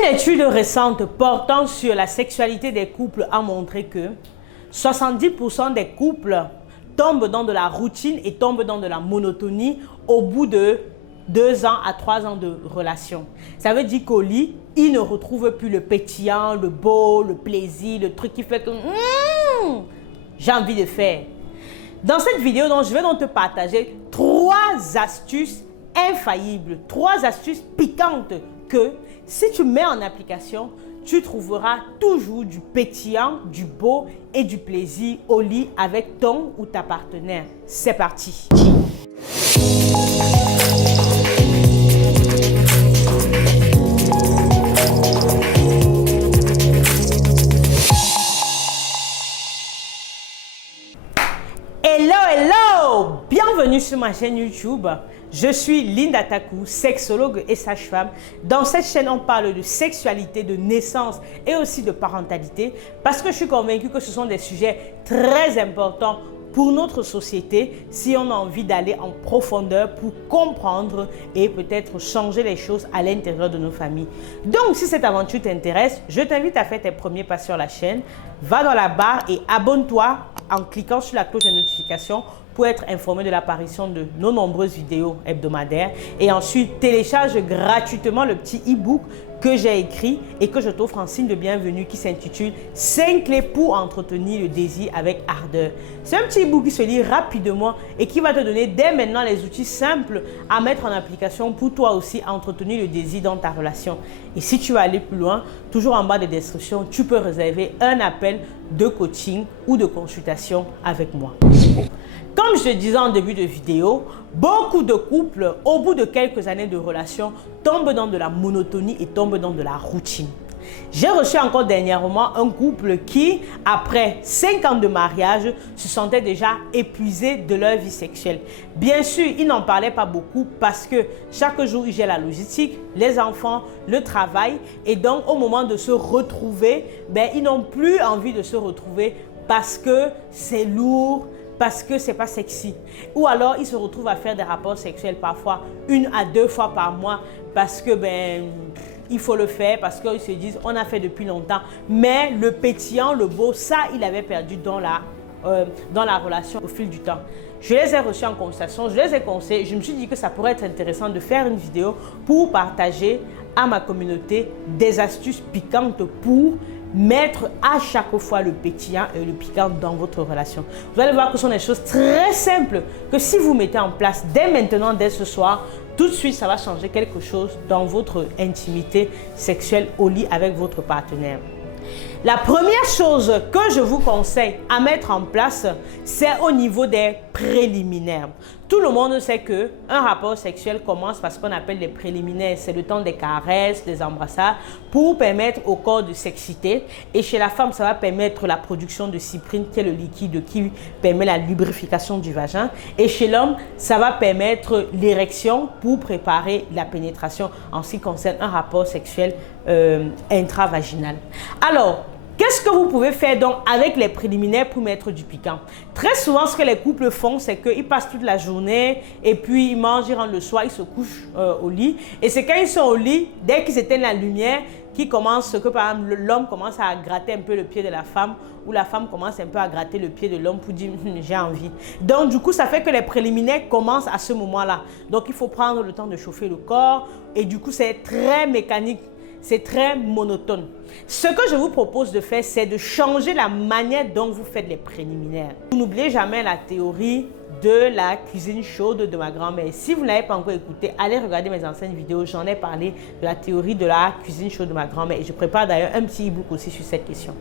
Une étude récente portant sur la sexualité des couples a montré que 70% des couples tombent dans de la routine et tombent dans de la monotonie au bout de 2 ans à 3 ans de relation. Ça veut dire qu'au lit, ils ne retrouvent plus le pétillant, le beau, le plaisir, le truc qui fait que j'ai envie de faire. Dans cette vidéo, donc, je vais donc te partager 3 astuces infaillibles, 3 astuces piquantes que si tu mets en application, tu trouveras toujours du pétillant, du beau et du plaisir au lit avec ton ou ta partenaire. C'est parti! Hello, hello! Bienvenue sur ma chaîne YouTube. Je suis Linda Taku, sexologue et sage-femme. Dans cette chaîne, on parle de sexualité, de naissance et aussi de parentalité parce que je suis convaincue que ce sont des sujets très importants pour notre société si on a envie d'aller en profondeur pour comprendre et peut-être changer les choses à l'intérieur de nos familles. Donc, si cette aventure t'intéresse, je t'invite à faire tes premiers pas sur la chaîne. Va dans la barre et abonne-toi en cliquant sur la cloche de notification pour être informé de l'apparition de nos nombreuses vidéos hebdomadaires. Et ensuite, télécharge gratuitement le petit e-book que j'ai écrit et que je t'offre en signe de bienvenue qui s'intitule « 5 clés pour entretenir le désir avec ardeur ». C'est un petit e-book qui se lit rapidement et qui va te donner dès maintenant les outils simples à mettre en application pour toi aussi entretenir le désir dans ta relation. Et si tu veux aller plus loin, toujours en bas de description, tu peux réserver un appel de coaching ou de consultation avec moi. Comme je te disais en début de vidéo, beaucoup de couples, au bout de quelques années de relation, tombent dans de la monotonie et tombent dans de la routine. J'ai reçu encore dernièrement un couple qui, après 5 ans de mariage, se sentait déjà épuisé de leur vie sexuelle. Bien sûr, ils n'en parlaient pas beaucoup parce que chaque jour, ils gèrent la logistique, les enfants, le travail. Et donc, au moment de se retrouver, ils n'ont plus envie de se retrouver parce que c'est lourd, parce que c'est pas sexy. Ou alors, ils se retrouvent à faire des rapports sexuels parfois 1 à 2 fois par mois parce que il faut le faire, parce qu'ils se disent on a fait depuis longtemps. Mais le pétillant, le beau, ça, il avait perdu dans la relation au fil du temps. Je les ai reçus en consultation, je les ai conseillés. Je me suis dit que ça pourrait être intéressant de faire une vidéo pour partager à ma communauté des astuces piquantes pour mettre à chaque fois le pétillant et le piquant dans votre relation. Vous allez voir que ce sont des choses très simples que si vous mettez en place dès maintenant, dès ce soir, tout de suite, ça va changer quelque chose dans votre intimité sexuelle au lit avec votre partenaire. La première chose que je vous conseille à mettre en place, c'est au niveau des préliminaires. Tout le monde sait qu'un rapport sexuel commence par ce qu'on appelle les préliminaires. C'est le temps des caresses, des embrassades pour permettre au corps de s'exciter. Et chez la femme, ça va permettre la production de cyprine, qui est le liquide qui permet la lubrification du vagin. Et chez l'homme, ça va permettre l'érection pour préparer la pénétration en ce qui concerne un rapport sexuel intravaginal. Alors, qu'est-ce que vous pouvez faire donc avec les préliminaires pour mettre du piquant? Très souvent, ce que les couples font, c'est qu'ils passent toute la journée et puis ils mangent, ils rentrent le soir, ils se couchent au lit. Et c'est quand ils sont au lit, dès qu'ils éteignent la lumière, que par exemple l'homme commence à gratter un peu le pied de la femme ou la femme commence un peu à gratter le pied de l'homme pour dire j'ai envie. Donc du coup, ça fait que les préliminaires commencent à ce moment-là. Donc il faut prendre le temps de chauffer le corps et du coup, c'est très mécanique. C'est très monotone. Ce que je vous propose de faire, c'est de changer la manière dont vous faites les préliminaires. N'oubliez jamais la théorie de la cuisine chaude de ma grand-mère. Si vous ne l'avez pas encore écouté, allez regarder mes anciennes vidéos. J'en ai parlé de la théorie de la cuisine chaude de ma grand-mère. Et je prépare d'ailleurs un petit e-book aussi sur cette question.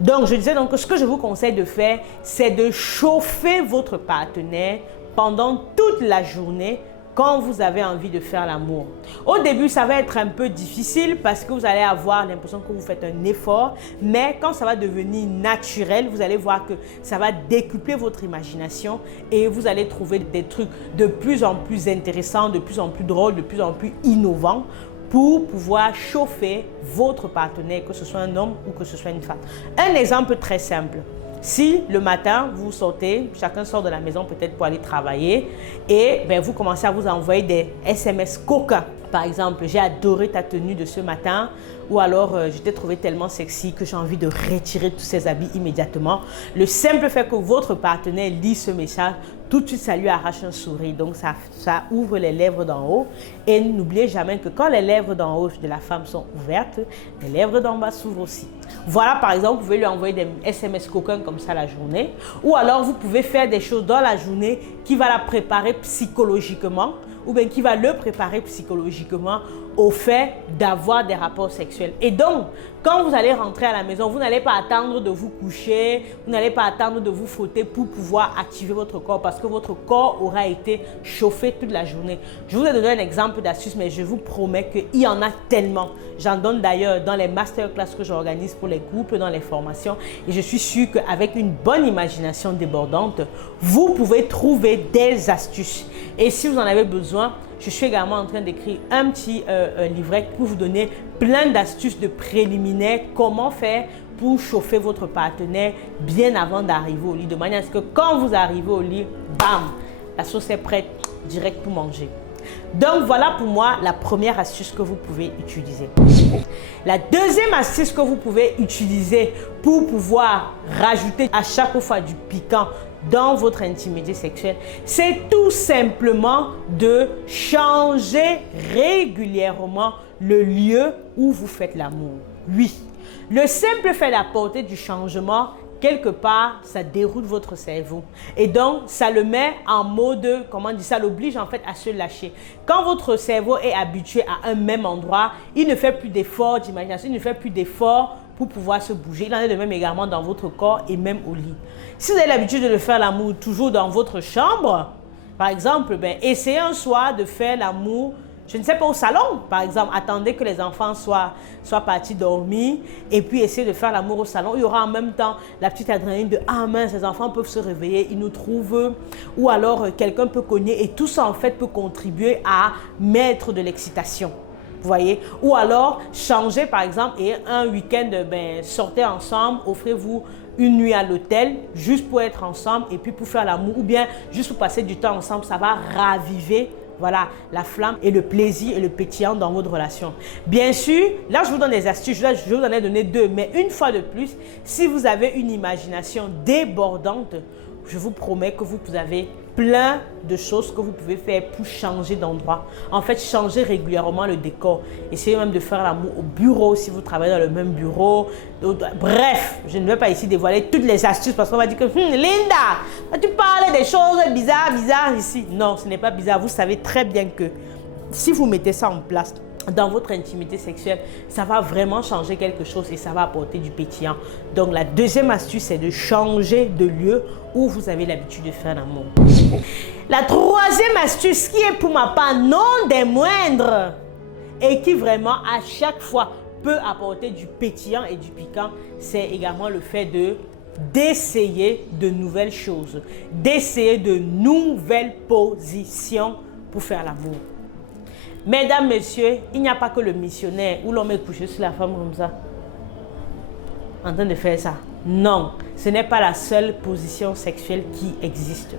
Donc, je disais donc que ce que je vous conseille de faire, c'est de chauffer votre partenaire pendant toute la journée quand vous avez envie de faire l'amour. Au début, ça va être un peu difficile parce que vous allez avoir l'impression que vous faites un effort, mais quand ça va devenir naturel, vous allez voir que ça va décupler votre imagination et vous allez trouver des trucs de plus en plus intéressants, de plus en plus drôles, de plus en plus innovants pour pouvoir chauffer votre partenaire, que ce soit un homme ou que ce soit une femme. Un exemple très simple. Si le matin, vous sortez, chacun sort de la maison peut-être pour aller travailler et vous commencez à vous envoyer des SMS coquins. Par exemple, j'ai adoré ta tenue de ce matin ou alors je t'ai trouvé tellement sexy que j'ai envie de retirer tous ces habits immédiatement. Le simple fait que votre partenaire lit ce message, tout de suite ça lui arrache un sourire. Donc ça ouvre les lèvres d'en haut et n'oubliez jamais que quand les lèvres d'en haut de la femme sont ouvertes, les lèvres d'en bas s'ouvrent aussi. Voilà, par exemple, vous pouvez lui envoyer des SMS coquins comme ça la journée ou alors vous pouvez faire des choses dans la journée qui va la préparer psychologiquement ou bien qui va le préparer psychologiquement au fait d'avoir des rapports sexuels. Et donc, quand vous allez rentrer à la maison, vous n'allez pas attendre de vous coucher, vous n'allez pas attendre de vous frotter pour pouvoir activer votre corps parce que votre corps aura été chauffé toute la journée. Je vous ai donné un exemple d'astuce, mais je vous promets qu'il y en a tellement. J'en donne d'ailleurs dans les masterclass que j'organise pour les couples, dans les formations. Et je suis sûre qu'avec une bonne imagination débordante, vous pouvez trouver des astuces. Et si vous en avez besoin, je suis également en train d'écrire un petit livret pour vous donner plein d'astuces de préliminaires, comment faire pour chauffer votre partenaire bien avant d'arriver au lit, de manière à ce que quand vous arrivez au lit, bam, la sauce est prête direct pour manger. Donc voilà pour moi la première astuce que vous pouvez utiliser. La deuxième astuce que vous pouvez utiliser pour pouvoir rajouter à chaque fois du piquant dans votre intimité sexuelle, c'est tout simplement de changer régulièrement le lieu où vous faites l'amour. Oui, le simple fait d'apporter du changement, quelque part, ça déroule votre cerveau. Et donc, ça le met en mode, ça l'oblige en fait à se lâcher. Quand votre cerveau est habitué à un même endroit, il ne fait plus d'efforts d'imagination, il ne fait plus d'efforts pour pouvoir se bouger. Il en est de même également dans votre corps et même au lit. Si vous avez l'habitude de faire l'amour toujours dans votre chambre, par exemple, essayez un soir de faire l'amour, je ne sais pas, au salon, par exemple. Attendez que les enfants soient partis dormir et puis essayez de faire l'amour au salon. Il y aura en même temps la petite adrénaline de « Ah mince, les enfants peuvent se réveiller, ils nous trouvent. » Ou alors quelqu'un peut cogner et tout ça en fait peut contribuer à mettre de l'excitation. Vous voyez? Ou alors changer par exemple et un week-end, sortez ensemble, offrez-vous une nuit à l'hôtel juste pour être ensemble et puis pour faire l'amour ou bien juste pour passer du temps ensemble. Ça va raviver la flamme et le plaisir et le pétillant dans votre relation. Bien sûr, là je vous donne des astuces, je vous en ai donné 2, mais une fois de plus, si vous avez une imagination débordante, je vous promets que vous avez plein de choses que vous pouvez faire pour changer d'endroit. En fait, changer régulièrement le décor. Essayez même de faire l'amour au bureau si vous travaillez dans le même bureau. Bref, je ne vais pas ici dévoiler toutes les astuces parce qu'on va dire que Linda, tu parles des choses bizarres ici. Non, ce n'est pas bizarre. Vous savez très bien que si vous mettez ça en place dans votre intimité sexuelle, ça va vraiment changer quelque chose et ça va apporter du pétillant. Donc la deuxième astuce, c'est de changer de lieu où vous avez l'habitude de faire l'amour. La troisième astuce, qui est pour ma part non des moindres et qui vraiment à chaque fois peut apporter du pétillant et du piquant, c'est également le fait d'essayer de nouvelles choses, d'essayer de nouvelles positions pour faire l'amour. Mesdames, messieurs, il n'y a pas que le missionnaire où l'homme est couché sur la femme comme ça, en train de faire ça. Non, ce n'est pas la seule position sexuelle qui existe.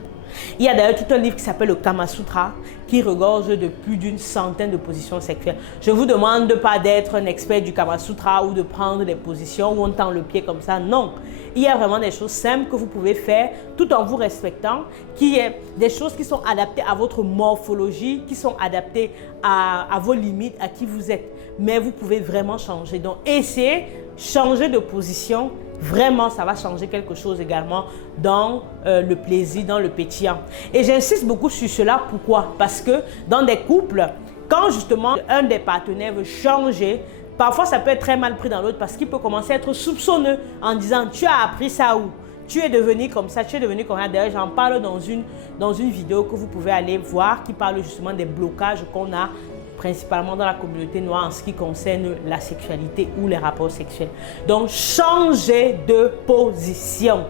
Il y a d'ailleurs tout un livre qui s'appelle le Kama Sutra qui regorge de plus d'une centaine de positions sexuelles. Je ne vous demande pas d'être un expert du Kama Sutra ou de prendre des positions où on tend le pied comme ça. Non, il y a vraiment des choses simples que vous pouvez faire tout en vous respectant, qui est des choses qui sont adaptées à votre morphologie, qui sont adaptées à vos limites, à qui vous êtes. Mais vous pouvez vraiment changer. Donc, essayez, changer de position. Vraiment, ça va changer quelque chose également dans le plaisir, dans le pétillant. Et j'insiste beaucoup sur cela. Pourquoi? Parce que dans des couples, quand justement un des partenaires veut changer, parfois ça peut être très mal pris dans l'autre parce qu'il peut commencer à être soupçonneux en disant « Tu as appris ça où? Tu es devenu comme ça, tu es devenu comme ça. » D'ailleurs, j'en parle dans une vidéo que vous pouvez aller voir qui parle justement des blocages qu'on a principalement dans la communauté noire en ce qui concerne la sexualité ou les rapports sexuels. Donc, changer de position.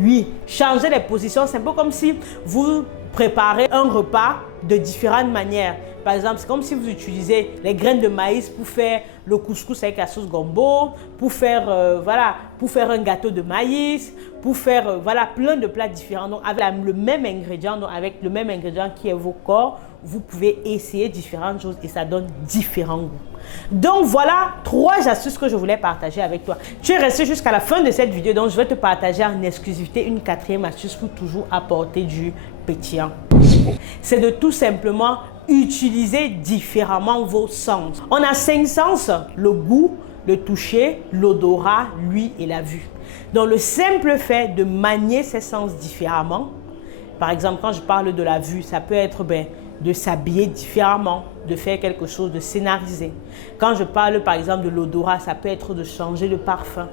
Oui, changer de position, c'est un peu comme si vous préparez un repas de différentes manières. Par exemple, c'est comme si vous utilisez les graines de maïs pour faire le couscous avec la sauce gombo, pour faire, pour faire un gâteau de maïs, pour faire plein de plats différents. Donc, avec le même ingrédient, donc avec le même ingrédient qui est vos corps, vous pouvez essayer différentes choses et ça donne différents goûts. Donc voilà 3 astuces que je voulais partager avec toi. Tu es resté jusqu'à la fin de cette vidéo, donc je vais te partager en exclusivité une 4e astuce pour toujours apporter du pétillant. C'est de tout simplement utiliser différemment vos sens. On a 5 sens, le goût, le toucher, l'odorat, l'ouïe et la vue. Donc le simple fait de manier ces sens différemment, par exemple quand je parle de la vue, ça peut être de s'habiller différemment, de faire quelque chose de scénarisé. Quand je parle par exemple de l'odorat, ça peut être de changer le parfum,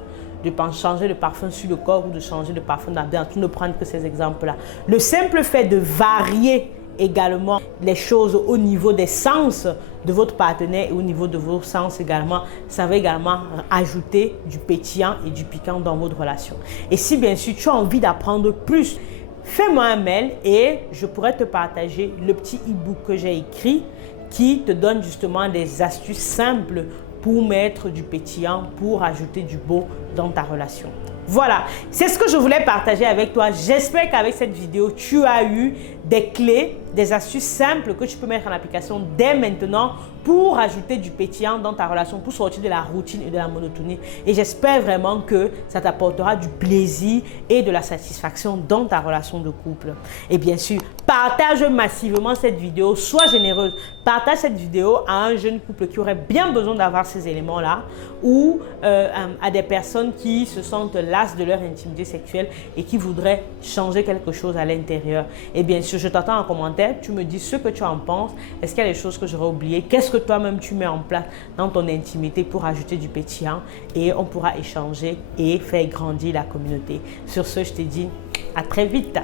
de changer le parfum sur le corps ou de changer le parfum dans tout, ne prendre que ces exemples-là. Le simple fait de varier également les choses au niveau des sens de votre partenaire et au niveau de vos sens également, ça va également ajouter du pétillant et du piquant dans votre relation. Et si bien sûr tu as envie d'apprendre plus, fais-moi un mail et je pourrais te partager le petit e-book que j'ai écrit qui te donne justement des astuces simples pour mettre du pétillant, pour ajouter du beau dans ta relation. Voilà, c'est ce que je voulais partager avec toi. J'espère qu'avec cette vidéo, tu as eu des clés, des astuces simples que tu peux mettre en application dès maintenant pour ajouter du pétillant dans ta relation, pour sortir de la routine et de la monotonie. Et j'espère vraiment que ça t'apportera du plaisir et de la satisfaction dans ta relation de couple. Et bien sûr, partage massivement cette vidéo, sois généreuse. Partage cette vidéo à un jeune couple qui aurait bien besoin d'avoir ces éléments-là ou à des personnes qui se sentent lasses de leur intimité sexuelle et qui voudraient changer quelque chose à l'intérieur. Et bien sûr, je t'attends en commentaire. Tu me dis ce que tu en penses. Est-ce qu'il y a des choses que j'aurais oubliées? Qu'est-ce que toi-même tu mets en place dans ton intimité pour ajouter du pétillant? Et on pourra échanger et faire grandir la communauté. Sur ce, je te dis à très vite.